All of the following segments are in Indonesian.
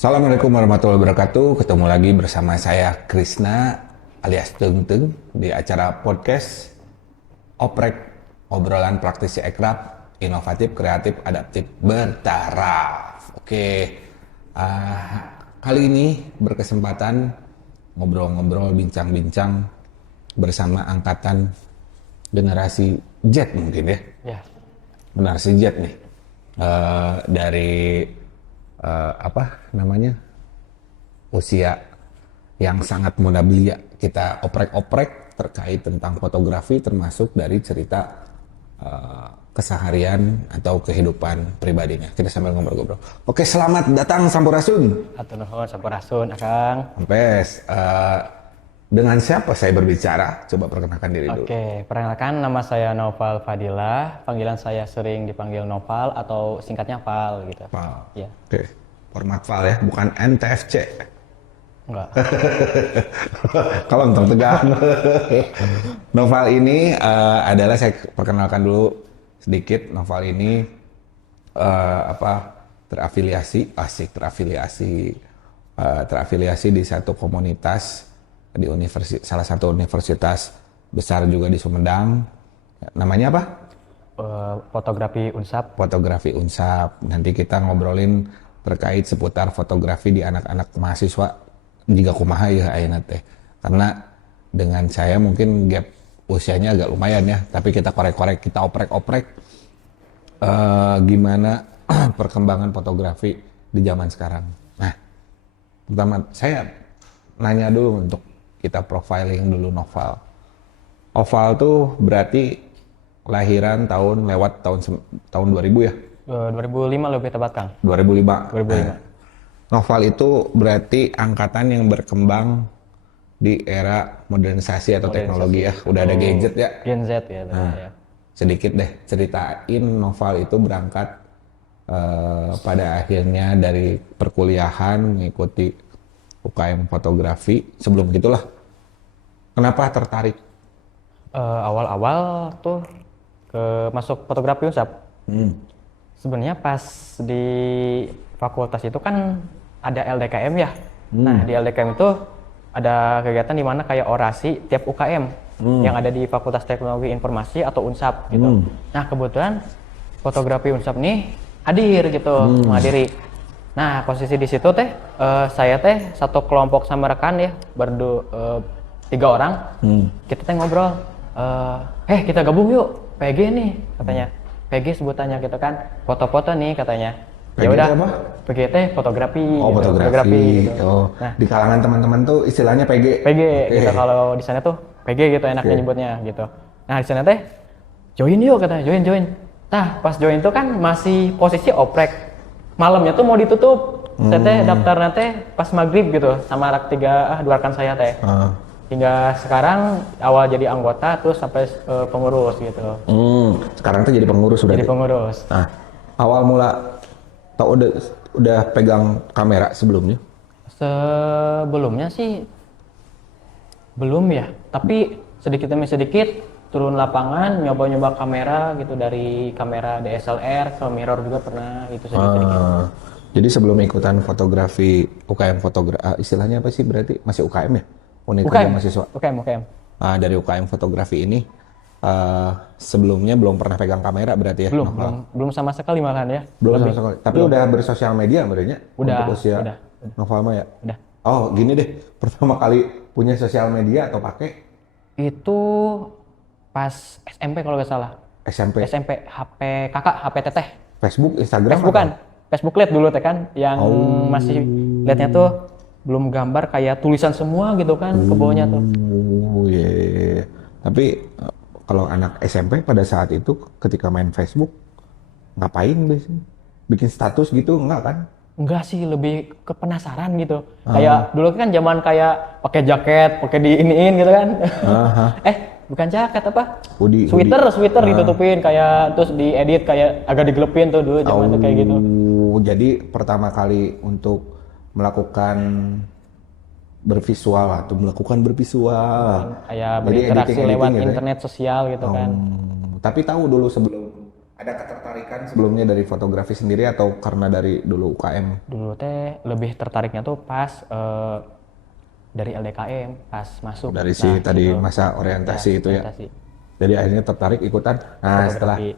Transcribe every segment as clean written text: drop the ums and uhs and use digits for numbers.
Assalamualaikum warahmatullahi wabarakatuh. Ketemu lagi bersama saya Krisna alias Teng Teng di acara podcast Oprek, obrolan praktisi ekrab, inovatif, kreatif, adaptif, bertaraf. Oke, kali ini berkesempatan ngobrol-ngobrol, bincang-bincang bersama angkatan generasi Z mungkin ya. Ya, Generasi Z nih. Dari apa namanya, usia yang sangat muda belia, kita oprek-oprek terkait tentang fotografi, termasuk dari cerita keseharian atau kehidupan pribadinya. Kita sambil ngobrol-ngobrol. Oke, selamat datang Sampurasun. hatur nuhun sampurasun Akang. Ampes, dengan siapa saya berbicara? Coba perkenalkan diri dulu. Oke, perkenalkan nama saya Noval Fadilah. Panggilan saya sering dipanggil Noval atau singkatnya Val gitu. Val. Ya, Oke, format Val ya, bukan NTFC. enggak. Kalau untuk tegang. Noval ini adalah, saya perkenalkan dulu sedikit. Noval ini terafiliasi di satu komunitas di salah satu universitas besar juga di Sumedang. Namanya apa? Fotografi Unsap. Fotografi Unsap. Nanti kita ngobrolin terkait seputar fotografi di anak-anak mahasiswa jika kumaha ya ayeuna teh. Karena dengan saya mungkin gap usianya agak lumayan ya, tapi kita korek-korek, kita oprek-oprek gimana perkembangan fotografi di zaman sekarang. Nah, pertama saya nanya dulu untuk kita profiling dulu Noval. Noval tuh berarti lahiran tahun 2000 ya? 2005 lebih tepat Kang. 2005. 2005. Nah, Noval itu berarti angkatan yang berkembang di era modernisasi atau teknologi ya. Udah ada gadget ya. Gen Z ya. Nah, Ya. sedikit deh ceritain Noval itu berangkat pada akhirnya dari perkuliahan mengikuti UKM fotografi. Sebelum gitulah, kenapa tertarik? Awal-awal tuh masuk fotografi Unsap. Sebenarnya pas di fakultas itu kan ada LDKM ya. Nah, di LDKM itu ada kegiatan di mana kayak orasi tiap UKM yang ada di Fakultas Teknologi Informasi atau Unsap gitu. Nah, kebetulan fotografi Unsap nih hadir gitu, menghadiri. Nah, posisi di situ teh saya teh satu kelompok sama rekan ya, 3 orang. Kita teh ngobrol, kita gabung yuk, PG nih katanya. PG sebutannya gitu kan, foto-foto nih katanya. Ya udah, PG teh fotografi. Oh, gitu, fotografi. gitu. Oh, Nah, di kalangan teman-teman tuh istilahnya PG. PG Oke. gitu, kalau di sana tuh PG gitu enaknya nyebutnya gitu. Nah, di sana teh join yuk katanya, join. Nah, pas join tuh kan masih posisi oprek. Malamnya tuh mau ditutup. Saya teh daftarnya teh pas maghrib gitu sama dua rekan saya teh. Hingga sekarang awal jadi anggota terus sampai pengurus gitu. Sekarang tuh jadi pengurus sudah. Jadi pengurus. Nah, awal mula tau udah pegang kamera sebelumnya? Sebelumnya sih belum ya, tapi sedikit demi sedikit turun lapangan, nyoba-nyoba kamera gitu, dari kamera DSLR ke mirror juga pernah gitu sedikit-sedikit. Jadi sebelum ikutan fotografi UKM fotografi, istilahnya apa sih berarti? Masih UKM ya? Unit Kerja Mahasiswa. UKM. Dari UKM fotografi ini sebelumnya belum pernah pegang kamera berarti ya? Belum sama sekali malahan ya. Belum sama sekali. Tapi udah bersosial media berarti ya? Udah, Untuk usia udah. Noval mah ya? Udah. Oh, gini deh. Pertama kali punya sosial media atau pakai? Itu pas SMP kalau nggak salah. SMP. HP kakak, HP teteh. Facebook, Instagram? Facebook kan? Facebook Lite dulu teh kan, yang masih liatnya tuh belum gambar, kayak tulisan semua gitu kan ke bawahnya tuh. Oh iya. Tapi kalau anak SMP pada saat itu ketika main Facebook ngapain biasanya? Bikin status gitu enggak kan? Enggak sih, lebih ke penasaran gitu. Kayak dulu kan zaman kayak pakai jaket, pakai diiniin gitu kan. Bukan jaket apa? Hoodie. Sweater ditutupin kayak, terus diedit kayak agak digelepin tuh dulu zaman tuh kayak gitu. Jadi pertama kali untuk melakukan bervisual. Kayak Jadi berinteraksi editing lewat gitu ya? internet sosial gitu kan. Tapi tahu dulu sebelum ada ketertarikan ketertarikan sebelumnya dari fotografi sendiri atau karena dari dulu UKM? Dulu teh lebih tertariknya tuh pas dari LDKM pas masuk. Dari si tadi masa orientasi itu ya. orientasi Jadi akhirnya tertarik ikutan. Nah, fotografi.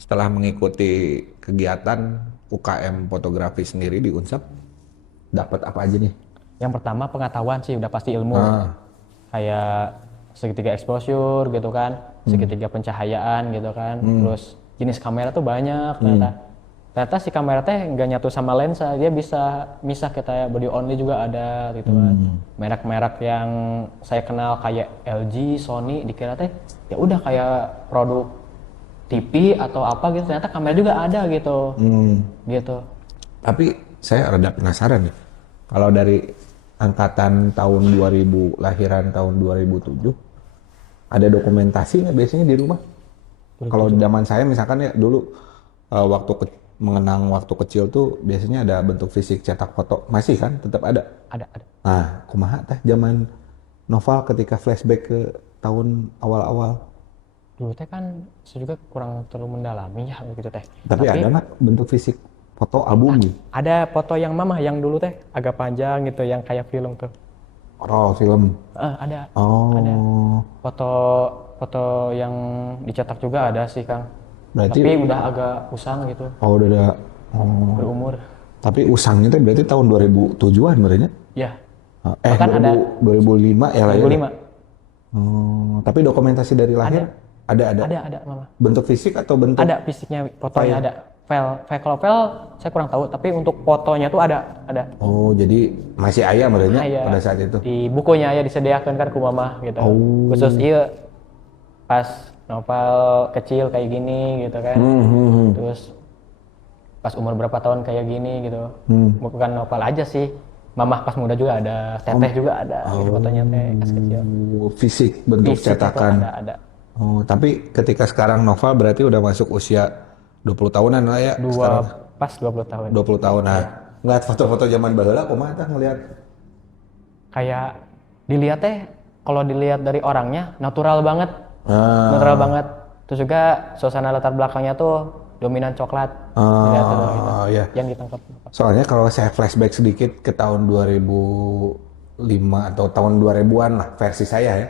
setelah mengikuti kegiatan UKM fotografi sendiri di Unsap, dapat apa aja nih? Yang pertama pengetahuan sih udah pasti ilmu. Kayak segitiga exposure gitu kan, segitiga pencahayaan gitu kan. Terus jenis kamera tuh banyak ternyata. Ternyata si kamera teh nggak nyatu sama lensa, dia bisa misah kita ya, body only juga ada gitu kan. Merek-merek yang saya kenal kayak LG, Sony, dikira teh ya udah kayak produk TV atau apa gitu, ternyata kamera juga ada gitu. Gitu. Tapi saya rada penasaran nih. Kalau dari angkatan tahun 2000, lahiran tahun 2007, ada dokumentasi nggak biasanya di rumah? Kalau zaman saya misalkan ya dulu mengenang waktu kecil tuh biasanya ada bentuk fisik cetak foto. Masih kan? Tetap ada? Ada. Nah, kumaha teh zaman Noval ketika flashback ke tahun awal-awal. Dulu teh kan saya juga kurang terlalu mendalami ya gitu teh. Tapi ada nggak bentuk fisik foto album nih? Ada foto yang mama yang dulu teh agak panjang gitu, yang kayak film tuh. Roll film. Ada. Oh. Ada. Foto yang dicetak juga ada sih Kang. Berarti Tapi udah agak usang gitu. Oh, udah ada. Oh. Berumur. Tapi usangnya itu berarti tahun 2007-an berarti? Ya. Bahkan 2005 ya lah ya. 2005. Tapi dokumentasi dari lahir ada. Ada mama. Bentuk fisik atau bentuk? Ada fisiknya, fotonya ada. File kalau file saya kurang tahu, tapi untuk fotonya tuh ada. Oh, jadi masih ayah berarti pada saat itu. Di bukunya ya disediakan kan ku mama gitu. Khusus iya pas Noval kecil kayak gini gitu kan. Terus pas umur berapa tahun kayak gini gitu. Bukan Noval aja sih. Mamah pas muda juga ada, teteh juga ada gitu fotonya teh pas kecil. Fisik bentuk cetakan. Ada. Oh, tapi ketika sekarang Noval berarti udah masuk usia 20 tahunan lah ya sekarang. Pas 20 tahun. 20 tahun. Nah, ngeliat foto-foto zaman baheula kumaha tah ngeliat? Kayak dilihat teh kalau dilihat dari orangnya natural banget. Natural banget. Terus juga suasana latar belakangnya tuh dominan coklat. Gitu. Iya. Yang ditangkap. Soalnya kalau saya flashback sedikit ke tahun 2005 atau tahun 2000-an lah versi saya ya.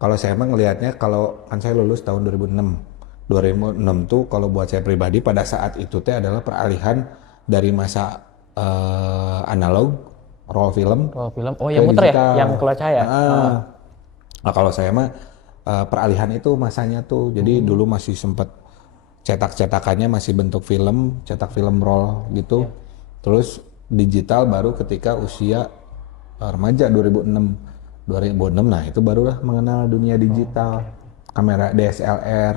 Kalau saya emang ngelihatnya, kalau kan saya lulus tahun 2006. 2006 tuh kalau buat saya pribadi pada saat itu teh adalah peralihan dari masa analog roll film. Oh, yang muter ya, yang keluar cahaya. Nah, kalau saya mah peralihan itu masanya tuh. Jadi dulu masih sempat cetak-cetakannya masih bentuk film, cetak film roll gitu. Terus digital baru ketika usia remaja 2006. Nah itu barulah mengenal dunia digital. Kamera DSLR,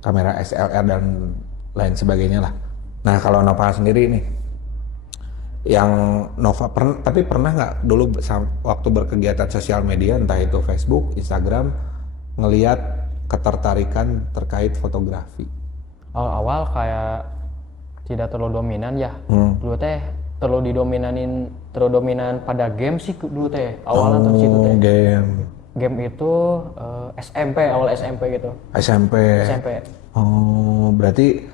kamera SLR dan lain sebagainya lah. Nah kalau Nova sendiri nih, yang Nova pernah nggak dulu waktu berkegiatan sosial media, entah itu Facebook, Instagram, ngelihat ketertarikan terkait fotografi? Awal kayak tidak terlalu dominan ya. Dulu teh terlalu dominan pada game sih dulu teh. Awalnya tuh situ teh. Game itu awal SMP gitu. SMP. Oh, berarti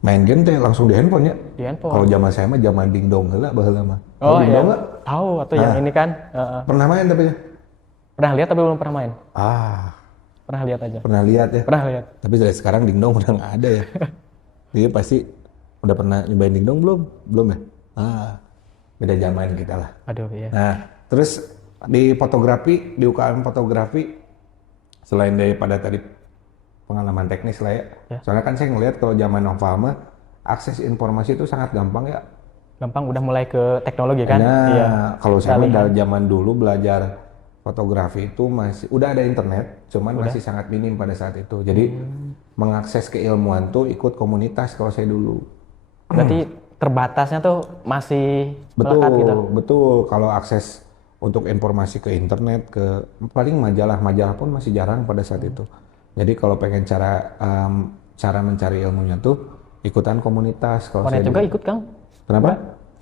main game teh langsung di handphone ya? Di handphone. Kalau zaman saya mah zaman dingdong heula baheula mah. Oh iya. Tahu atau yang ini kan. Pernah main tapi? Pernah lihat tapi belum pernah main. Pernah lihat aja. Pernah lihat ya? Pernah lihat. Tapi dari sekarang dingdong udah nggak ada ya. Dia pasti udah pernah nyobain dingdong belum? Belum ya? Beda zaman kita lah. Aduh iya. Nah, terus di fotografi, di UKM fotografi, selain daripada tadi pengalaman teknis lah ya. Soalnya kan saya ngelihat kalau zaman Noval mah akses informasi itu sangat gampang ya. Gampang, udah mulai ke teknologi kan? Nah, iya. Kalau saya dari zaman dulu belajar fotografi itu masih udah ada internet, cuman masih sangat minim pada saat itu. Jadi mengakses keilmuan tuh ikut komunitas kalau saya dulu. Berarti terbatasnya tuh masih melekat gitu. Betul. Kalau akses untuk informasi ke internet, ke paling majalah pun masih jarang pada saat itu. Jadi kalau pengen cara mencari ilmunya tuh ikutan komunitas. Kalau Warnet juga ikut Kang? Kenapa?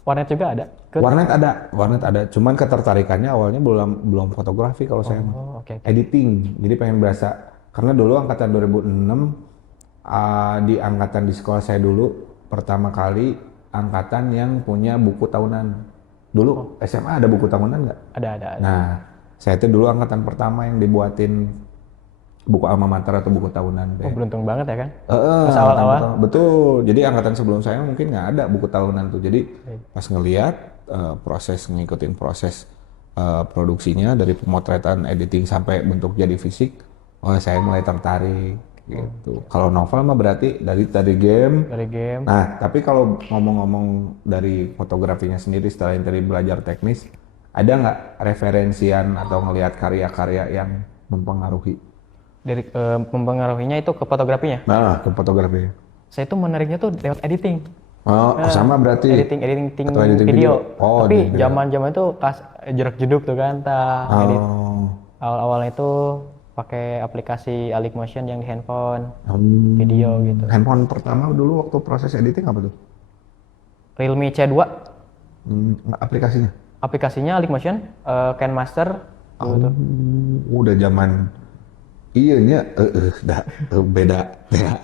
Warnet juga ada? Warnet ada. Cuman ketertarikannya awalnya belum fotografi kalau saya. Okay. Editing. Jadi pengen berasa, karena dulu angkatan 2006 Di angkatan di sekolah saya dulu pertama kali angkatan yang punya buku tahunan. Dulu SMA ada buku tahunan nggak? Ada. Nah, saya itu dulu angkatan pertama yang dibuatin buku alma mater atau buku tahunan Oh, deh. beruntung banget ya kan? Pas Angkatan awal-awal. pertama, betul. Jadi angkatan sebelum saya mungkin nggak ada buku tahunan tuh. Jadi pas ngeliat ngikutin proses produksinya dari pemotretan, editing sampai bentuk jadi fisik, oh saya mulai tertarik gitu. Kalau novel mah berarti dari game. Dari game. Nah, tapi kalau ngomong-ngomong dari fotografinya sendiri setelah yang tadi belajar teknis, ada nggak referensian atau ngelihat karya-karya yang mempengaruhi? Dari mempengaruhinya itu ke fotografinya. Nah, ke fotografi. Saya tuh menariknya tuh lewat editing. Oh, sama berarti. Editing Atau editing video. Oh, Tapi video. zaman-zaman itu pas jerak jeduk tuh kan, edit. Oh, Awal-awalnya itu pakai aplikasi Motion yang di handphone, hmm. video gitu. Handphone pertama dulu waktu proses editing apa tuh? Realme C2, Aplikasinya? aplikasinya Motion, KineMaster, dulu tuh. Udah zaman iya nya beda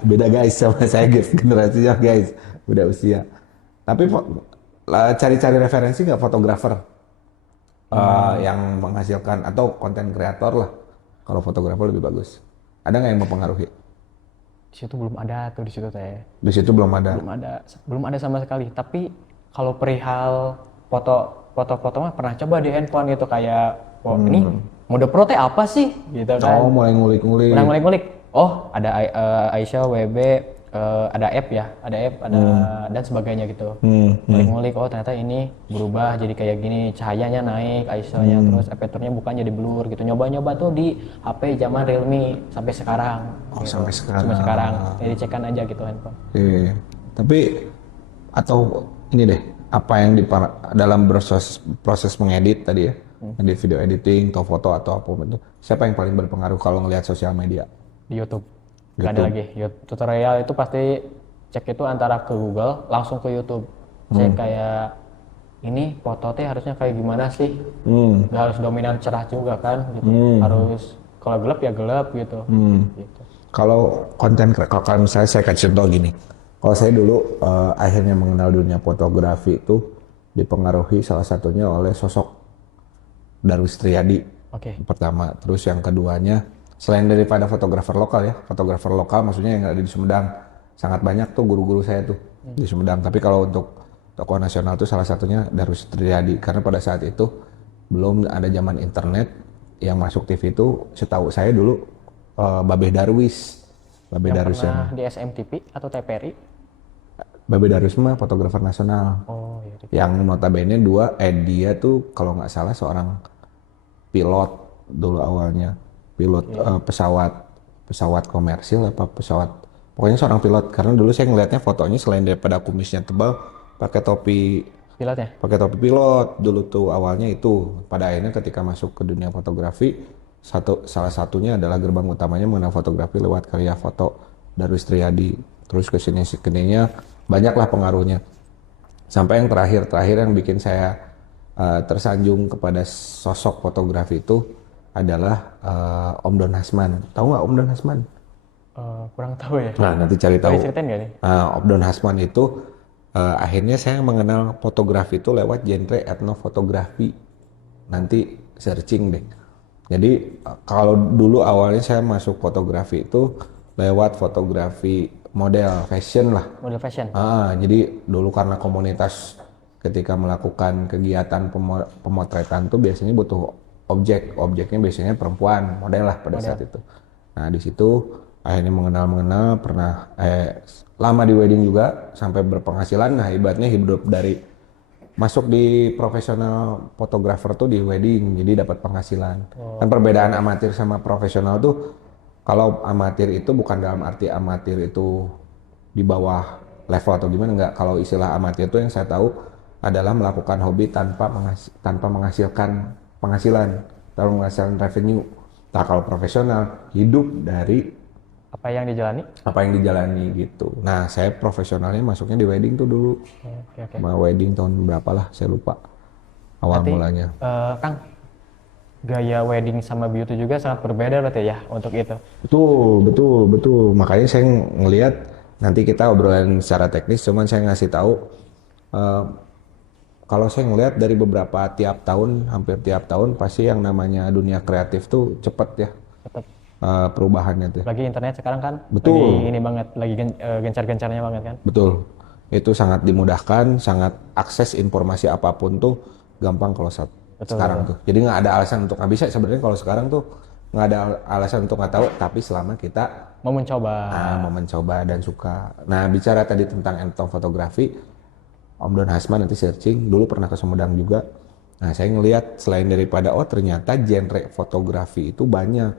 beda guys sama saya guys, generasinya guys, udah usia. Tapi cari-cari referensi nggak fotografer yang menghasilkan atau konten kreator lah. Kalau fotografer lebih bagus. Ada nggak yang mempengaruhi? Di situ belum ada tuh di situ teh. Di situ belum ada. Belum ada sama sekali. Tapi kalau perihal foto mah pernah coba di handphone gitu kayak, oh ini mode pro teh apa sih gitu kan. Oh, mulai ngulik-ngulik. Mulai ngulik. Oh, ada Aisyah WB, ada app, dan sebagainya gitu. Ngulik-ngulik, oh ternyata ini berubah jadi kayak gini, cahayanya naik, ISO-nya, terus aperture-nya bukan jadi blur gitu. Nyoba-nyoba tuh di HP zaman Realme sampai sekarang. Oh, gitu. sampai sekarang. Sampai sekarang. Jadi cekan aja gitu handphone. Iya. Tapi atau ini deh, apa yang dalam proses mengedit tadi ya, edit video editing, atau foto atau apapun itu, siapa yang paling berpengaruh kalau ngelihat sosial media? Di YouTube. Gak ada lagi. Tutorial itu pasti cek itu antara ke Google langsung ke YouTube. Cek kayak ini foto teh harusnya kayak gimana sih? Gak harus dominan cerah juga kan gitu. Harus kalau gelap ya gelap gitu. Gitu. Kalau kalau misalnya saya kasih contoh gini. Kalau saya dulu akhirnya mengenal dunia fotografi itu dipengaruhi salah satunya oleh sosok Darwis Triadi. Oke. Pertama, terus yang keduanya selain daripada fotografer lokal ya, fotografer lokal maksudnya yang ada di Sumedang, sangat banyak tuh guru-guru saya tuh di Sumedang. Tapi kalau untuk tokoh nasional tuh salah satunya Darwis Triadi, karena pada saat itu belum ada zaman internet, yang masuk TV itu setahu saya dulu Babe Darwis. Babe Yang Darwis pernah di SMTV atau TPRI? Babe Darwis mah fotografer nasional. Oh iya. Yang notabene dia tuh kalau nggak salah seorang pilot dulu awalnya. Pilot pesawat komersil apa pokoknya seorang pilot, karena dulu saya ngelihatnya fotonya selain daripada kumisnya tebal pakai topi pilot dulu tuh awalnya. Itu pada akhirnya ketika masuk ke dunia fotografi, salah satunya adalah gerbang utamanya mengenal fotografi lewat karya foto Darwis Triadi. Terus kesininya banyaklah pengaruhnya sampai yang terakhir yang bikin saya tersanjung kepada sosok fotografi itu adalah Om Don Hasman. Tahu nggak Om Don Hasman? Kurang tahu ya. Nah, nanti cari tahu. Ceritain nggak nih? Om Don Hasman itu akhirnya saya mengenal fotografi itu lewat genre etnofotografi. Nanti searching deh. Jadi kalau dulu awalnya saya masuk fotografi itu lewat fotografi model fashion lah. Model fashion. Jadi dulu karena komunitas ketika melakukan kegiatan pemotretan tuh biasanya butuh objeknya biasanya perempuan model lah pada saat itu. Nah di situ akhirnya mengenal pernah lama di wedding juga sampai berpenghasilan. Nah ibaratnya hidup dari masuk di profesional fotografer tuh di wedding, jadi dapat penghasilan. Kan perbedaan amatir sama profesional tuh, kalau amatir itu bukan dalam arti amatir itu di bawah level atau gimana, enggak. Kalau istilah amatir tuh yang saya tahu adalah melakukan hobi tanpa menghasilkan penghasilan, tanpa menghasilkan revenue. Nah kalau profesional hidup dari apa yang dijalani gitu. Nah saya profesionalnya masuknya di wedding tuh dulu. Oke. Wedding tahun berapa lah saya lupa awal mulanya. Kang, gaya wedding sama beauty juga sangat berbeda berarti ya untuk itu. Betul, betul, betul. Makanya saya ngelihat nanti kita obrolan secara teknis, cuman saya ngasih tahu eh, kalau saya ngelihat dari beberapa tiap tahun, hampir tiap tahun pasti yang namanya dunia kreatif tuh cepet ya Tetap. perubahannya tuh. Lagi internet sekarang kan lagi Betul, ini banget, lagi gencar-gencarnya banget kan. betul. Itu sangat dimudahkan, sangat akses informasi apapun tuh gampang kalau Betul. sekarang tuh. Jadi nggak ada alasan untuk nggak bisa sebenarnya kalau sekarang tuh nggak ada alasan untuk nggak tahu. Tapi selama kita Mau mencoba. mau mencoba dan suka. Nah bicara tadi tentang etnofotografi, Om Don Hasman nanti searching dulu pernah ke Sumedang juga. Nah saya ngelihat selain daripada ternyata genre fotografi itu banyak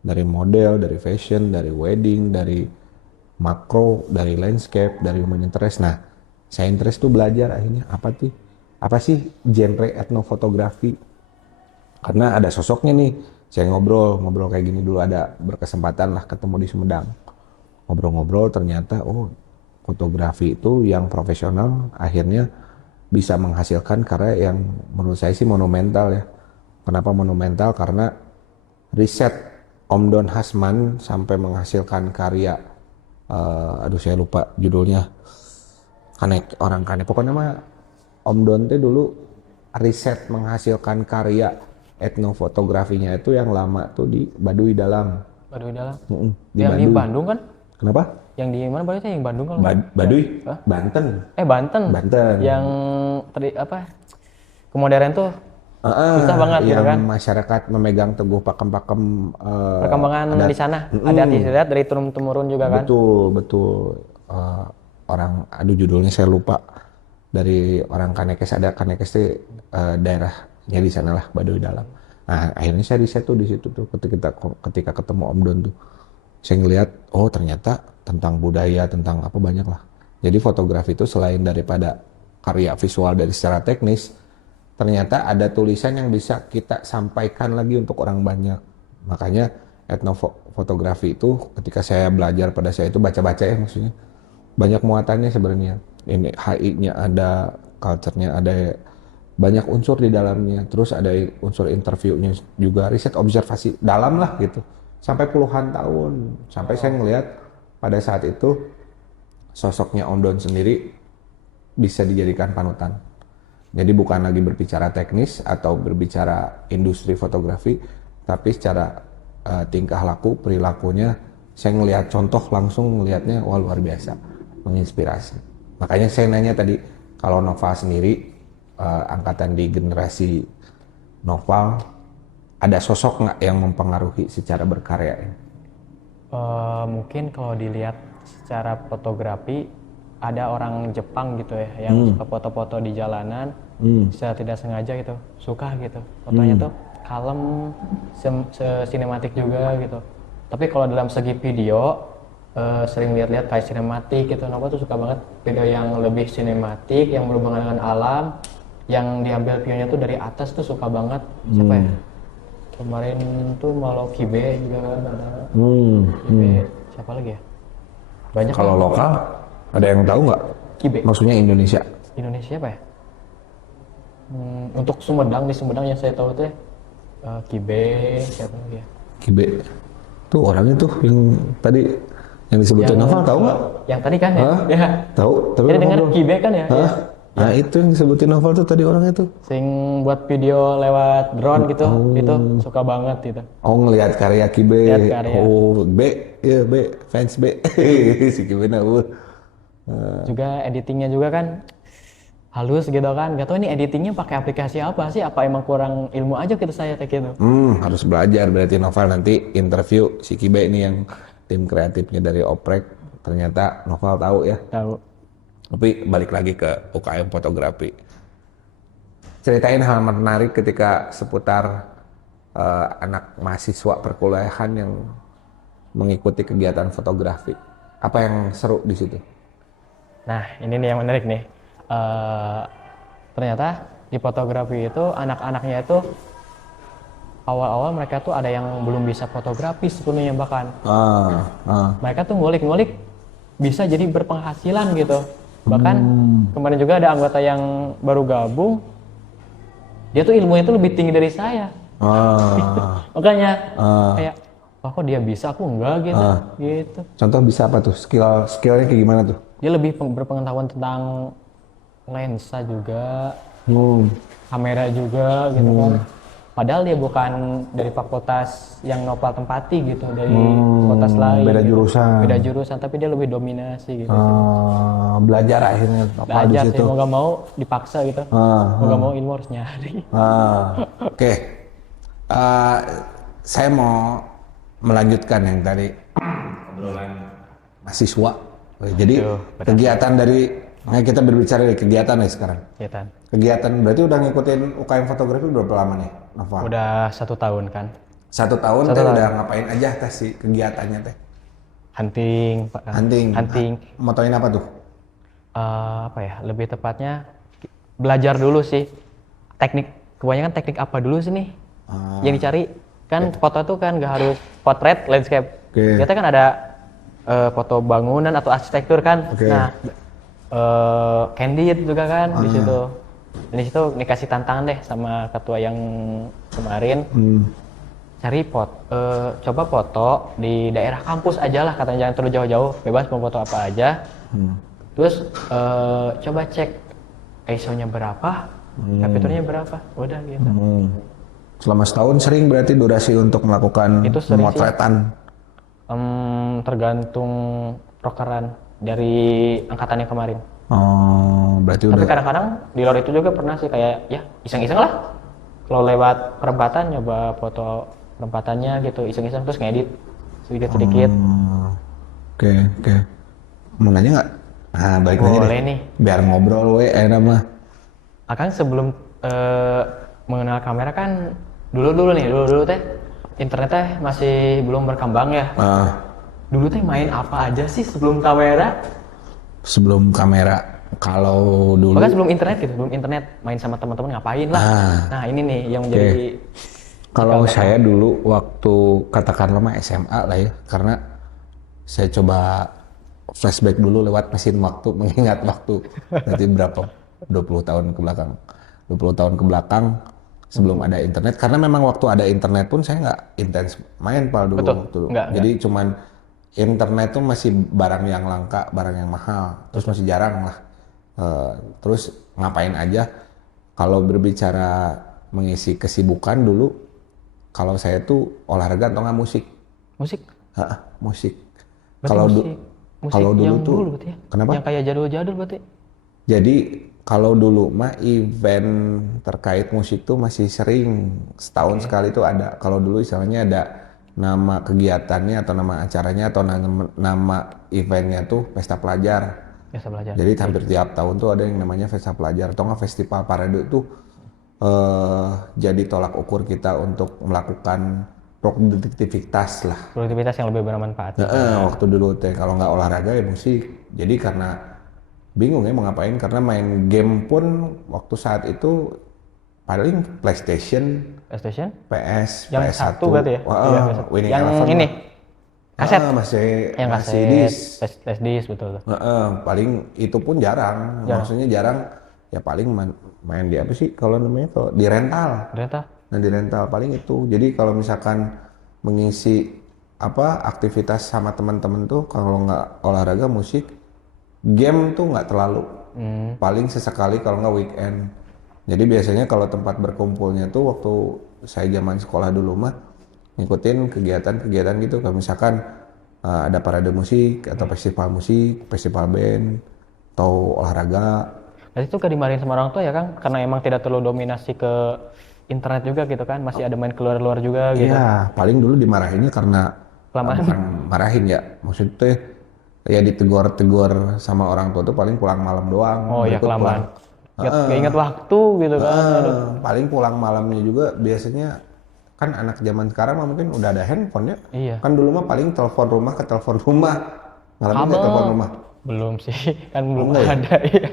dari model, dari fashion, dari wedding, dari makro, dari landscape, dari human interest. Nah, saya interest tuh belajar akhirnya apa sih genre etnofotografi? Karena ada sosoknya nih. Saya ngobrol kayak gini dulu ada berkesempatan lah ketemu di Sumedang. Ngobrol-ngobrol ternyata fotografi itu yang profesional akhirnya bisa menghasilkan karya yang menurut saya sih monumental ya. Kenapa monumental? Karena riset Om Don Hasman sampai menghasilkan karya aduh saya lupa judulnya pokoknya mah Om Don teh dulu riset menghasilkan karya etnofotografinya itu yang lama tuh di Baduy Dalam. Baduy Dalam. Di Yang di Baduy. Bandung kan? Kenapa? Yang di mana berarti yang Bandung kalau Baduy, Hah? Banten. Banten. Banten. Yang kemodern tuh susah banget gitu yang kan. masyarakat memegang teguh pakem-pakem Perkembangan adat. di sana adat istiadat dari turun temurun juga kan. Betul. Orang, aduh judulnya saya lupa. Dari orang Kanekes, ada Kanekes itu daerahnya di sana lah, Baduy Dalam. Nah, akhirnya saya riset tuh di situ tuh ketika ketemu Om Don tuh. Saya ngelihat, oh ternyata tentang budaya, tentang apa banyak lah. Jadi fotografi itu selain daripada karya visual dari secara teknis, ternyata ada tulisan yang bisa kita sampaikan lagi untuk orang banyak. Makanya etnofotografi itu ketika saya belajar pada saya itu baca-baca ya maksudnya. Banyak muatannya sebenarnya. Ini HI-nya ada, culture-nya ada, banyak unsur di dalamnya. Terus ada unsur interviewnya juga, riset observasi dalam lah gitu. Sampai puluhan tahun. Sampai saya ngelihat pada saat itu sosoknya Om Don sendiri bisa dijadikan panutan. Jadi bukan lagi berbicara teknis atau berbicara industri fotografi, tapi secara tingkah laku, perilakunya, saya ngelihat contoh langsung ngelihatnya, wah luar biasa, menginspirasi. Makanya saya nanya tadi, kalau Noval sendiri, angkatan di generasi Noval, ada sosok nggak yang mempengaruhi secara berkarya? Mungkin kalau dilihat secara fotografi, ada orang Jepang gitu ya, yang suka foto-foto di jalanan, secara tidak sengaja gitu, suka gitu. Fotonya tuh kalem, sinematik juga gitu. Tapi kalau dalam segi video, sering lihat-lihat kayak sinematik gitu. Nova tuh suka banget video yang lebih sinematik, yang berhubungan dengan alam, yang diambil view-nya tuh dari atas tuh suka banget. Siapa ya? Kemarin tuh Malo Kibe juga kan ada. Kibe, siapa lagi ya? Banyak. Kalau lokal, ada yang tahu nggak? Kibe. Maksudnya Indonesia? Indonesia apa ya? Untuk Sumedang, di Sumedang yang saya tahu tuh Kibe, siapa lagi ya? Kibe. Tuh orangnya tuh yang tadi yang disebutin Novel tahu nggak? Yang tadi kan ya? Ya. Tahu. Tapi Jadi dengar Kibe kan ya? Ya. Nah itu yang disebutin Novel tuh tadi orangnya tuh. Sing buat video lewat drone gitu, itu suka banget gitu. Oh ngelihat karya Kibe. Lihat karya. Oh B, fans B. Si Kibe Juga editingnya juga kan halus gitu kan. Gak tau ini editingnya pakai aplikasi apa sih? Apa emang kurang ilmu aja gitu saya kayak gitu. Harus belajar berarti Novel nanti interview si Kibe ini yang tim kreatifnya dari Oprek. Ternyata Novel tahu ya. Tahu. Tapi balik lagi ke UKM fotografi. Ceritain hal menarik ketika seputar anak mahasiswa perkuliahan yang mengikuti kegiatan fotografi. Apa yang seru di situ? Nah, ini nih yang menarik nih. Ternyata di fotografi itu anak-anaknya itu awal-awal mereka tuh ada yang belum bisa fotografi sepenuhnya bahkan. Mereka tuh ngulik-ngulik bisa jadi berpenghasilan gitu. Bahkan kemarin juga ada anggota yang baru gabung, dia tuh ilmunya tuh lebih tinggi dari saya. Ah, Makanya ah, kayak, wah kok dia bisa, aku enggak gitu. Gitu. contoh bisa apa tuh? Skillnya kayak gimana tuh? Dia lebih berpengetahuan tentang lensa juga, Hmm, kamera juga gitu kan. Padahal dia bukan dari fakultas yang Nopal tempati gitu, dari fakultas lain beda gitu. jurusan. Beda jurusan, tapi dia lebih dominasi gitu. Belajar akhirnya apa di Belajar sih, situ. mau gak mau dipaksa gitu. Ah, Mau gak mau ilmu harus nyari. Oke. Eh, saya mau melanjutkan yang tadi obrolan mahasiswa. Jadi Tuh, benar. kegiatan dari kita berbicara dari kegiatan nih sekarang. Kelihatan. Kegiatan berarti udah ngikutin UKM fotografi berapa lama nih, Nova? Udah 1 tahun kan. 1 tahun 1 teh tahun. udah ngapain aja teh si kegiatannya teh? Hunting, Pak. Hunting. Hunting. Motoin apa tuh? Apa ya? Lebih tepatnya belajar dulu sih. Kebanyakan teknik apa dulu sih nih? Yang dicari kan foto tuh kan gak harus portrait, landscape. Oke. Kita kan ada foto bangunan atau arsitektur kan. Oke. Nah, candid juga kan di situ. Dan di situ dikasih tantangan deh sama ketua yang kemarin. Cari coba foto di daerah kampus aja lah, katanya jangan terlalu jauh-jauh, bebas mau foto apa aja. Terus coba cek ISO-nya berapa, aperture-nya berapa, udah gitu. Selama setahun sering berarti durasi untuk melakukan Itu sering sih. pemotretan. Tergantung prokeran dari angkatan yang kemarin. Oh, berarti Tapi udah. kadang-kadang di luar itu juga pernah sih, kayak ya iseng-iseng lah. Kalau lewat perempatan nyoba foto perempatannya gitu, iseng-iseng terus ngedit sedikit-sedikit. Oke, oke. Mau nanya nggak? Nah, balik nanya deh. Boleh nih. Biar ngobrol we, enak mah. Akang sebelum mengenal kamera kan dulu teh internet teh masih belum berkembang ya. Dulu teh main apa aja sih sebelum kamera? Sebelum kamera, kalau dulu. Bahkan sebelum internet gitu, sebelum internet main sama teman-teman ngapain lah. Nah ini nih yang menjadi Kalau saya dulu waktu katakanlah mah SMA lah ya, karena saya coba flashback dulu lewat mesin waktu, mengingat waktu nanti berapa 20 tahun ke belakang. 20 tahun ke belakang sebelum ada internet, karena memang waktu ada internet pun saya nggak intens main Pal dulu. Betul. Waktu dulu. Nggak. Jadi cuman internet tuh masih barang yang langka, barang yang mahal, terus masih jarang lah. Terus ngapain aja? Kalau berbicara mengisi kesibukan dulu, kalau saya tuh olahraga atau nggak musik. musik. Musik. Berarti Kalau musik kalau dulu yang tuh, dulu berarti ya? kenapa? Yang kayak jadul-jadul berarti. Jadi kalau dulu mah event terkait musik tuh masih sering setahun sekali tuh ada. Kalau dulu istilahnya ada nama kegiatannya atau nama acaranya atau nama eventnya tuh pesta pelajar. Biasa belajar. Jadi hampir tiap tahun tuh ada yang namanya pesta pelajar atau nggak festival parade tuh jadi tolak ukur kita untuk melakukan produktivitas lah. Produktivitas yang lebih bermanfaat. Waktu dulu teh kalau nggak olahraga ya musik. Jadi karena bingung ya mau ngapain, karena main game pun waktu saat itu paling PlayStation, PS, Yang PS1, satu berarti ya? Iya, PS1. Winning Yang Eleven ini, mah. kaset. Masih Yang masih kaset, disc. flash disk betul. Paling itu pun jarang. Maksudnya jarang. Ya paling main di apa sih kalau namanya, kalau di rental. Ternyata Nah di rental paling itu. Jadi kalau misalkan mengisi aktivitas sama teman-teman tuh, kalau nggak olahraga musik, game tuh nggak terlalu. Paling sesekali kalau nggak weekend. Jadi biasanya kalau tempat berkumpulnya tuh waktu saya zaman sekolah dulu mah ngikutin kegiatan-kegiatan gitu. Kalau misalkan ada parade musik atau festival musik, festival band, atau olahraga. berarti itu gak dimarahin sama orang tua ya Kang? Karena emang tidak terlalu dominasi ke internet juga gitu kan? Masih ada main keluar-luar juga gitu? Iya, paling dulu dimarahinnya karena Kelamaan. bukan marahin ya, maksudnya ya ditegur-tegur sama orang tua tuh paling pulang malam doang. Oh ya berikut kelamaan. Gak ingat waktu gitu kan? paling pulang malamnya juga biasanya kan anak zaman sekarang mah mungkin udah ada handphone ya. Iya. Kan dulu mah paling telepon rumah ke telepon rumah. Ngalamin nggak Kabel. telepon rumah? Belum sih, kan belum ada ya.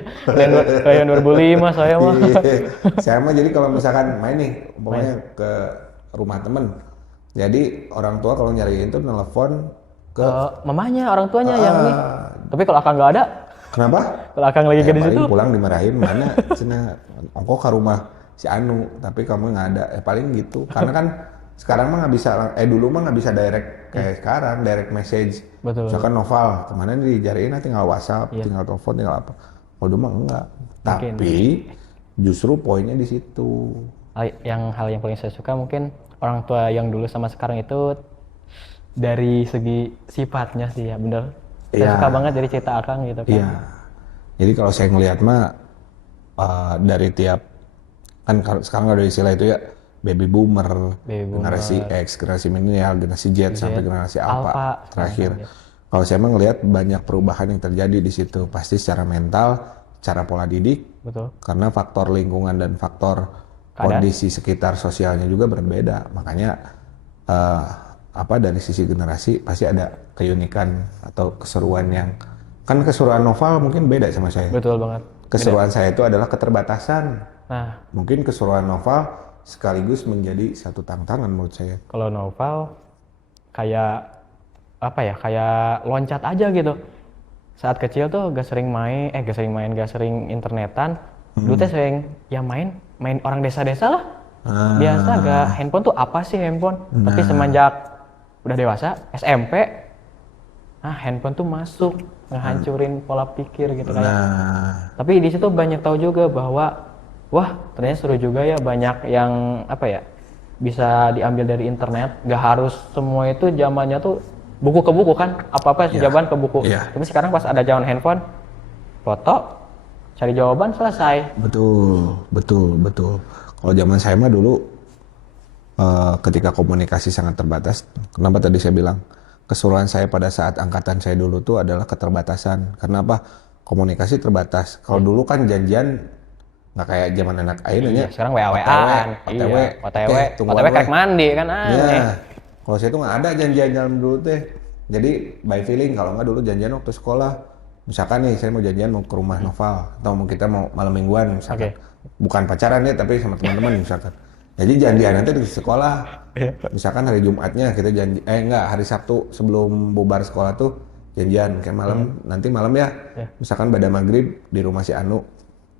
Kayak 2005 saya mah. Iya. Saya mah jadi kalau misalkan main nih, umpamanya ke rumah temen, jadi orang tua kalau nyariin tuh telepon ke Mamanya, orang tuanya yang ini. Tapi kalau Akang nggak ada, kenapa? kalau Akang lagi Ya di situ, paling pulang dimarahin, mana cina ongko ke rumah si Anu, tapi kamu nggak ada. Paling gitu. Karena kan sekarang mah nggak bisa, dulu mah nggak bisa direct kayak sekarang, direct message. Betul. Misalkan Noval, kemana nih dijariin, tinggal WhatsApp, Iya. tinggal telepon, tinggal apa. Kalau dulu mah enggak. Mungkin. Tapi justru poinnya di situ. Hal yang paling saya suka mungkin orang tua yang dulu sama sekarang itu dari segi sifatnya sih ya, bener. Saya Iya. suka banget dari cerita Akang gitu kan. Iya. Jadi kalau saya ngelihat mah dari tiap kan sekarang ada istilah itu ya, baby boomer, generasi X, generasi milenial, generasi Z, sampai generasi Alpha terakhir. Kalau saya mah ngelihat banyak perubahan yang terjadi di situ, pasti secara mental, cara pola didik, Betul. karena faktor lingkungan dan faktor kondisi sekitar sosialnya juga berbeda. Makanya dari sisi generasi pasti ada keunikan atau keseruan yang kan keseruan Noval mungkin beda sama saya. Betul banget. Keseruan saya itu adalah keterbatasan. Nah, Mungkin keseruan Noval sekaligus menjadi satu tantangan menurut saya. kalau Noval kayak apa ya, kayak loncat aja gitu. Saat kecil tuh gak sering internetan. Dulu teh sering ya main orang desa-desa lah. Biasa gak handphone tuh apa sih handphone? Tapi semenjak udah dewasa, SMP, handphone tuh masuk ngehancurin pola pikir gitu kan. Tapi di situ banyak tahu juga bahwa wah ternyata seru juga ya, banyak yang apa ya bisa diambil dari internet. Gak harus semua itu zamannya tuh buku ke buku kan, apa-apa jawaban ke buku. Tapi sekarang pas ada zaman handphone, foto, cari jawaban, selesai. Betul. Kalau zaman saya mah dulu ketika komunikasi sangat terbatas, kenapa tadi saya bilang keseruan saya pada saat angkatan saya dulu tuh adalah keterbatasan. Karena apa? Komunikasi terbatas. Kalau dulu kan janjian nggak kayak zaman anak akhirnya. Sekarang WA-WA-an, OTW krek mandi kan aneh. Kalau saya tuh nggak ada janjian dalam dulu teh. Jadi by feeling, kalau nggak dulu janjian waktu sekolah. Misalkan nih saya mau janjian mau ke rumah Noval atau kita mau malam mingguan misalkan. Bukan pacaran ya, tapi sama teman-teman misalkan. Jadi janjian nanti di sekolah. Misalkan hari Jumatnya kita janji, hari Sabtu sebelum bubar sekolah tuh janjian kayak malam, nanti malam ya. Misalkan pada maghrib di rumah si Anu.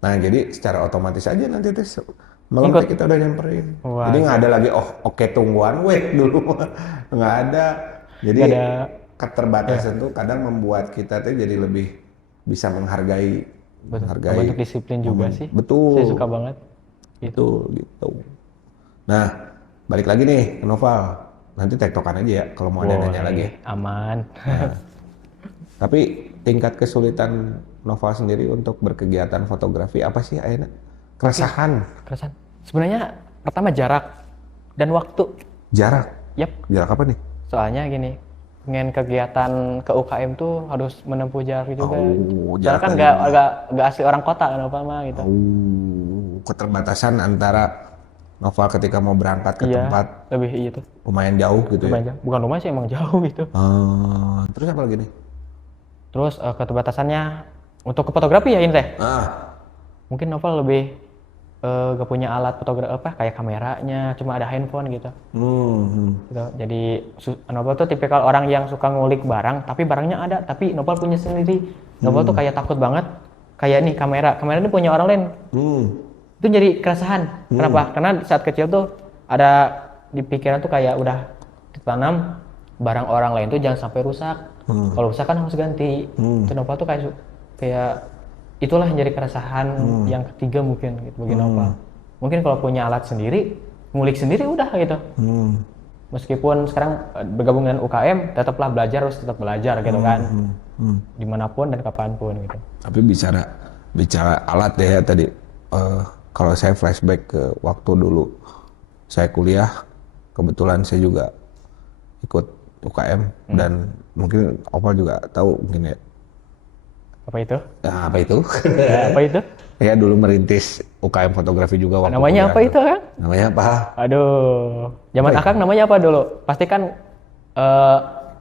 Nah jadi secara otomatis aja nanti tuh malam kita udah nyamperin. Jadi nggak ada lagi oke tungguan dulu nggak ada. Jadi keterbatasan tuh kadang membuat kita tuh jadi lebih bisa menghargai bentuk disiplin juga sih. Betul. Saya suka banget. Gitu. Nah balik lagi nih ke Noval. Nanti tektokan aja ya kalau mau ada nanya lagi. Aman. Tapi tingkat kesulitan Noval sendiri untuk berkegiatan fotografi apa sih Aina? Keresahan. Sebenarnya pertama jarak dan waktu. Jarak? Yap. Jarak apa nih? Soalnya gini, pengen kegiatan ke UKM tuh harus menempuh jarak juga. Jarak kan nggak asli orang kota kan apa mah gitu. Keterbatasan antara Noval ketika mau berangkat ke tempat lebih itu. Lumayan jauh gitu ya? Bukan lumayan sih, emang jauh gitu. Terus apa lagi nih? Terus keterbatasannya untuk ke fotografi ya ini teh. Mungkin Noval lebih gak punya alat fotografi kayak kameranya, cuma ada handphone gitu. Gitu. Jadi Noval tuh tipikal orang yang suka ngulik barang, tapi barangnya ada, tapi Noval punya sendiri. Noval tuh kayak takut banget, kayak nih kamera ini punya orang lain. Itu jadi keresahan. Kenapa? Karena saat kecil tuh ada di pikiran tuh kayak udah ditanam barang orang lain tuh jangan sampai rusak. Kalau rusak kan harus ganti. Itu Noval tuh kayak itulah yang jadi keresahan yang ketiga mungkin gitu bagi Noval. Mungkin kalau punya alat sendiri, ngulik sendiri udah gitu. Meskipun sekarang bergabung dengan UKM, tetap belajar gitu kan. Dimanapun dan kapanpun gitu. Tapi bicara alat deh ya tadi. Kalau saya flashback ke waktu dulu saya kuliah, kebetulan saya juga ikut UKM dan mungkin Opal juga tahu mungkin ya. Apa itu? Apa itu? Apa itu? Ya dulu merintis UKM fotografi juga waktu namanya kuliah. Apa itu kan? Namanya apa? Aduh, zaman Akang namanya apa dulu? Pasti kan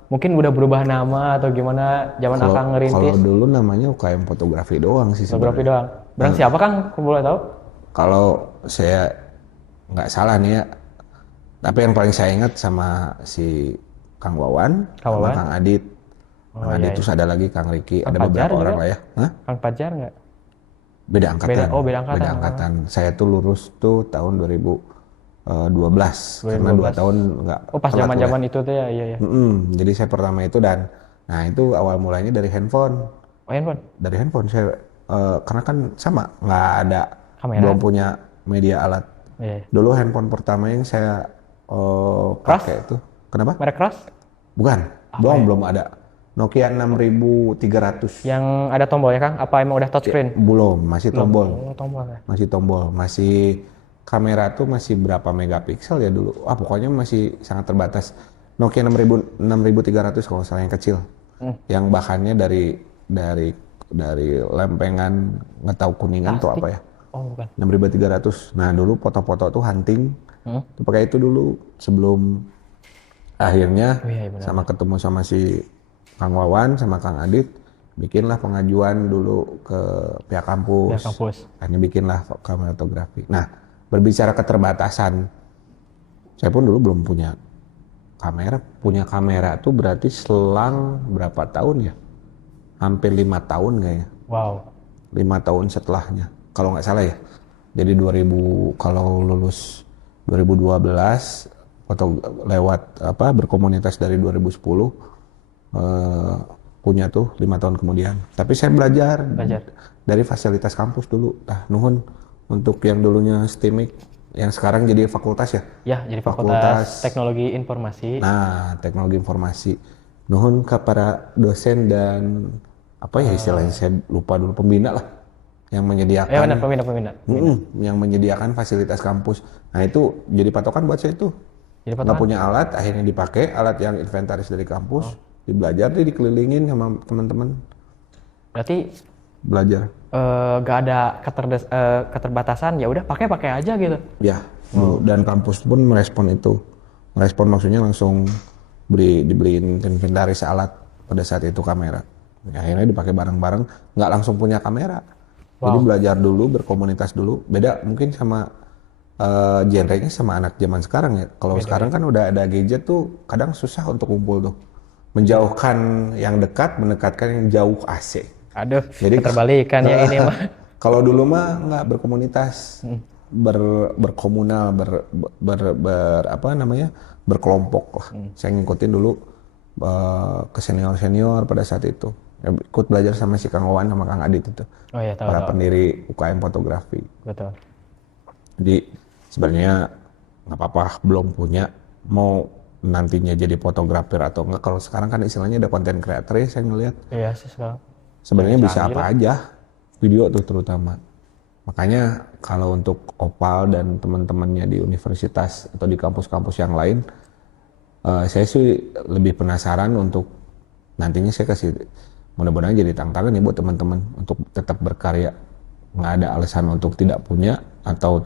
mungkin udah berubah nama atau gimana zaman Akang ngerintis. Kalau dulu namanya UKM fotografi doang sih sebenarnya. Fotografi doang. Berang siapa Kang? Boleh tahu? Kalau saya nggak salah nih ya, tapi yang paling saya ingat sama si Kang Wawan, sama Kang Adit. Kang Adit terus ada lagi Kang Riki, ada beberapa orang lah ya. Kang Pajar nggak? Beda angkatan. Beda angkatan. Beda angkatan. Saya tuh lulus tuh tahun 2012 karena 2 tahun nggak Oh, pas telat zaman-zaman itu tuh ya, iya ya. Jadi saya pertama itu nah itu awal mulanya dari handphone. Oh, handphone. Dari handphone saya karena kan sama nggak ada Kamera. belum punya media alat. Iya. Dulu handphone pertama yang saya Cross? pakai itu. Kenapa? Merek Cross Bukan. Belum ada. Nokia 6300. yang ada tombolnya, Kang? Apa emang udah touchscreen? Belum, masih tombol. Oh, tombol ya. Masih tombol, masih kamera tuh masih berapa megapiksel ya dulu. Pokoknya masih sangat terbatas. Nokia 6300 kalau salah yang kecil. Yang bahannya dari lempengan nggak tahu kuningan tuh apa ya. Oh, bukan. 6300. Nah, dulu foto-foto tuh hunting. Tuh pakai itu dulu sebelum akhirnya Oh, iya, benar. sama ketemu sama si Kang Wawan sama Kang Adit bikinlah pengajuan dulu ke pihak kampus. Pihak kampus. Akhirnya bikinlah kameraografi. Nah, berbicara keterbatasan, saya pun dulu belum punya kamera. Punya kamera tuh berarti selang berapa tahun ya? Hampir 5 tahun kayaknya. Wow. 5 tahun setelahnya, kalau nggak salah ya. Jadi 2000 kalau lulus 2012 foto lewat berkomunitas dari 2010 punya tuh 5 tahun kemudian. Tapi saya belajar dari fasilitas kampus dulu. Nuhun untuk yang dulunya STIMIK, yang sekarang jadi fakultas ya. Ya, jadi fakultas Teknologi Informasi. Nah, teknologi informasi. Nuhun kepada dosen dan apa ya istilahnya saya lupa dulu, pembina lah yang menyediakan. Ya benar, pembina. Yang menyediakan fasilitas kampus. Nah itu jadi patokan buat saya tuh. Jadi Nggak punya alat, akhirnya dipakai alat yang inventaris dari kampus. Dibelajar, dikelilingin sama teman-teman. Berarti Belajar. gak ada keterbatasan, ya udah pakai aja gitu. Ya, dan kampus pun merespon itu. Merespon maksudnya langsung dibeliin inventaris alat pada saat itu kamera. Akhirnya dipakai bareng-bareng, nggak langsung punya kamera. Jadi belajar dulu, berkomunitas dulu. Beda mungkin sama genrenya sama anak zaman sekarang ya. Kalau sekarang kan udah ada gadget tuh, kadang susah untuk kumpul tuh. Menjauhkan yang dekat, mendekatkan yang jauh AC. Aduh, Jadi keterbalikan ya ini mah. Kalau dulu mah nggak berkomunitas, berkomunal, berkelompok lah. Saya ngikutin dulu ke senior pada saat itu. Ikut belajar sama si Kang Wawan sama Kang Adit itu. Oh iya, tahu. Para pendiri UKM fotografi. Betul. Jadi sebenarnya nggak apa-apa, belum punya, mau nantinya jadi fotografer atau enggak. Kalau sekarang kan istilahnya ada konten creator ya, saya ngelihat. Iya sih sekarang. Sebenarnya bisa apa aja, video tuh terutama. Makanya kalau untuk Opal dan teman-temannya di universitas atau di kampus-kampus yang lain, saya sih lebih penasaran untuk nantinya saya kasih, mudah-mudahan jadi tantangan ya buat teman-teman untuk tetap berkarya. Nggak ada alasan untuk tidak punya atau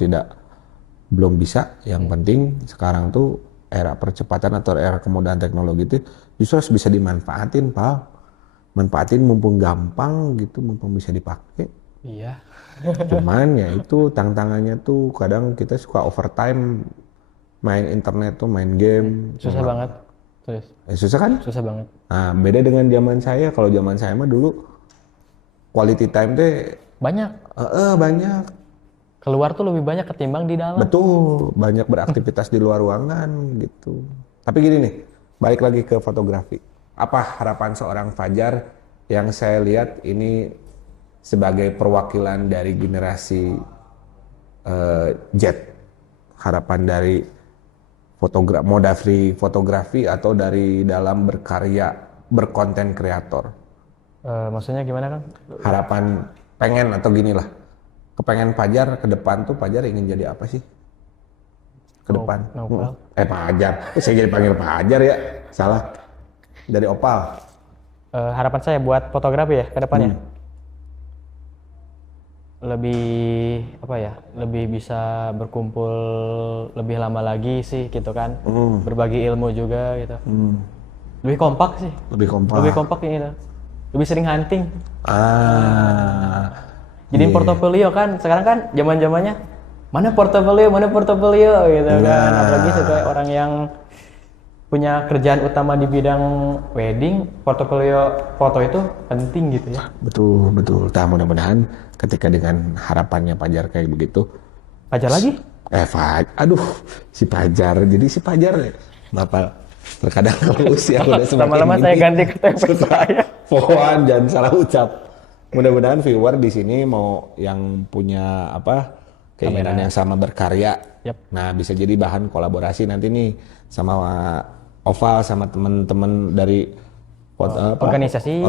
belum bisa. Yang penting sekarang tuh era percepatan atau era kemudahan teknologi itu justru harus bisa dimanfaatin, Pak. Manfaatin mumpung gampang gitu, mumpung bisa dipakai. Iya. Cuman ya itu tantangannya tuh kadang kita suka overtime main internet tuh, main game. Susah banget. Terus. Susah kan? Susah banget. Nah, beda dengan zaman saya. Kalau zaman saya mah dulu quality time teh Banyak. Banyak. Keluar tuh lebih banyak ketimbang di dalam. Betul, banyak beraktivitas di luar ruangan gitu. Tapi gini nih, balik lagi ke fotografi. Apa harapan seorang Fajar yang saya lihat ini sebagai perwakilan dari generasi Z? Harapan dari fotografi atau dari dalam berkarya, berkonten kreator? Maksudnya gimana, Kang? Harapan pengen atau gini lah. Kepengen Fajar ke depan tuh Fajar ingin jadi apa sih? Ke depan. Fajar. Saya jadi panggil Fajar ya. Salah. Dari Opal. Harapan saya buat fotografi ya ke depannya. Lebih bisa berkumpul lebih lama lagi sih gitu kan. Berbagi ilmu juga gitu. Lebih kompak sih. Lebih kompak ini lah. Lebih sering hunting. Jadi portofolio kan, sekarang kan zaman-zamannya mana portofolio gitu kan. Apalagi sebagai orang yang punya kerjaan utama di bidang wedding, portofolio foto itu penting gitu ya. Betul, betul. Nah, mudah-mudahan ketika dengan harapannya Fajar kayak begitu. Ajar lagi? Aduh, si Fajar. Jadi si Fajar ya. Bapak, terkadang kalau usia udah semakin Lama-lama saya ini, ganti ke tempe saya. Pohon, jangan salah ucap. Mudah-mudahan viewer di sini mau yang punya apa keinginan yang sama berkarya. Yap. Nah, bisa jadi bahan kolaborasi nanti nih sama Oval sama teman-teman dari organisasi,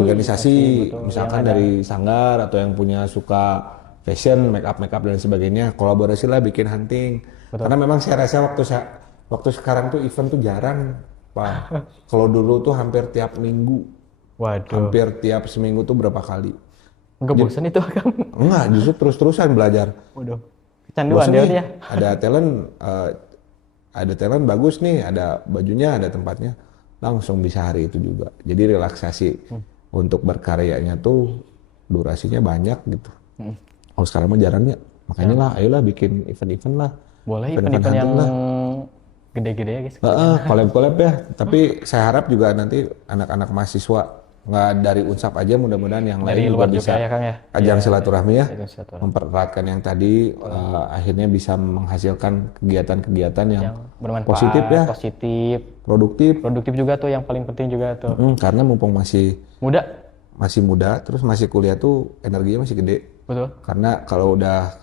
betul, misalkan yang ada. dari Sanggar atau yang punya suka fashion, make up dan sebagainya, kolaborasi lah bikin hunting. Betul. Karena memang saya rasa waktu sekarang tuh event tuh jarang, Pak. Kalau dulu tuh hampir tiap minggu. Waduh, Hampir tiap seminggu tuh berapa kali? nggak bosan itu Kang? Enggak, justru terus-terusan belajar. Waduh, kecanduan Bosan dia nih, dia. ada talent bagus nih, ada bajunya, ada tempatnya, langsung bisa hari itu juga. Jadi relaksasi untuk berkaryanya tuh durasinya banyak gitu. Oh sekarang mah jarang ya, makanya lah, ayolah bikin event-event lah. Boleh Event-event event-event yang hunting lah. gede-gede ya guys. Collab-collab ya. Tapi saya harap juga nanti anak-anak mahasiswa nggak dari Unsap aja, mudah-mudahan yang Dari lain luar juga juga bisa ya Kang ya. ajang silaturahmi ya, Ajang silaturahmi. mempereratkan yang tadi akhirnya bisa menghasilkan kegiatan-kegiatan yang Yang bermanfaat, positif ya, positif, produktif. produktif juga tuh yang paling penting juga tuh. Karena mumpung masih Muda, terus masih kuliah tuh energinya masih gede. betul. Karena kalau udah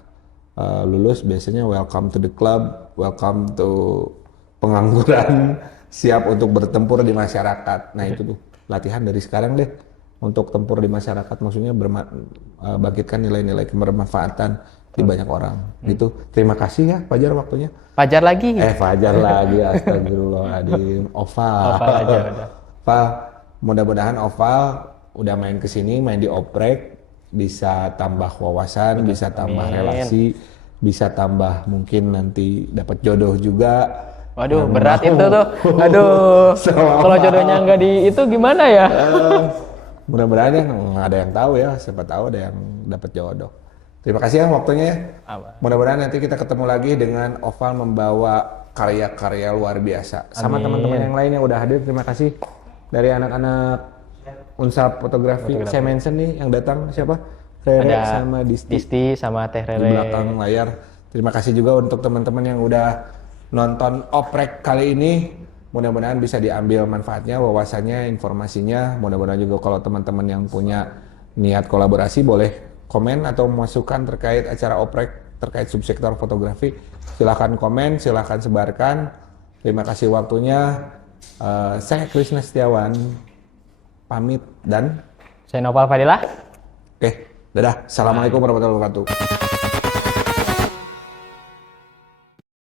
lulus biasanya welcome to the club, welcome to pengangguran, siap untuk bertempur di masyarakat. Nah itu tuh latihan dari sekarang deh untuk tempur di masyarakat, maksudnya bangkitkan nilai-nilai kebermanfaatan di banyak orang. Gitu. Terima kasih ya Fajar waktunya. Pajar lagi. Fajar lagi, astagfirullahaladzim. Oval. Oval aja udah. Oval, mudah-mudahan Oval udah main kesini, main di oprek, bisa tambah wawasan, bisa tambah relasi, bisa tambah mungkin nanti dapat jodoh juga. Waduh, berat itu tuh. Aduh, kalau jodohnya nggak di itu gimana ya? Mudah-mudahan ya nggak ada yang tahu ya, siapa tahu ada yang dapat jodoh. Terima kasih ya waktunya ya. Mudah-mudahan nanti kita ketemu lagi dengan Oval membawa karya-karya luar biasa. Sama teman-teman yang lain yang udah hadir, terima kasih. Dari anak-anak Unsap Fotografi. Saya mention nih yang datang siapa? Rere Ada sama Disti Disti sama Teh di Rere. belakang layar. Terima kasih juga untuk teman-teman yang udah nonton oprek kali ini. Mudah-mudahan bisa diambil manfaatnya, wawasannya, informasinya. Mudah-mudahan juga kalau teman-teman yang punya niat kolaborasi boleh komen atau masukan terkait acara oprek, terkait subsektor fotografi. Silahkan komen, silahkan sebarkan. Terima kasih waktunya. Saya Krisna Setiawan, pamit dan Saya Nopal Fadilah. dadah. Assalamualaikum warahmatullahi wabarakatuh.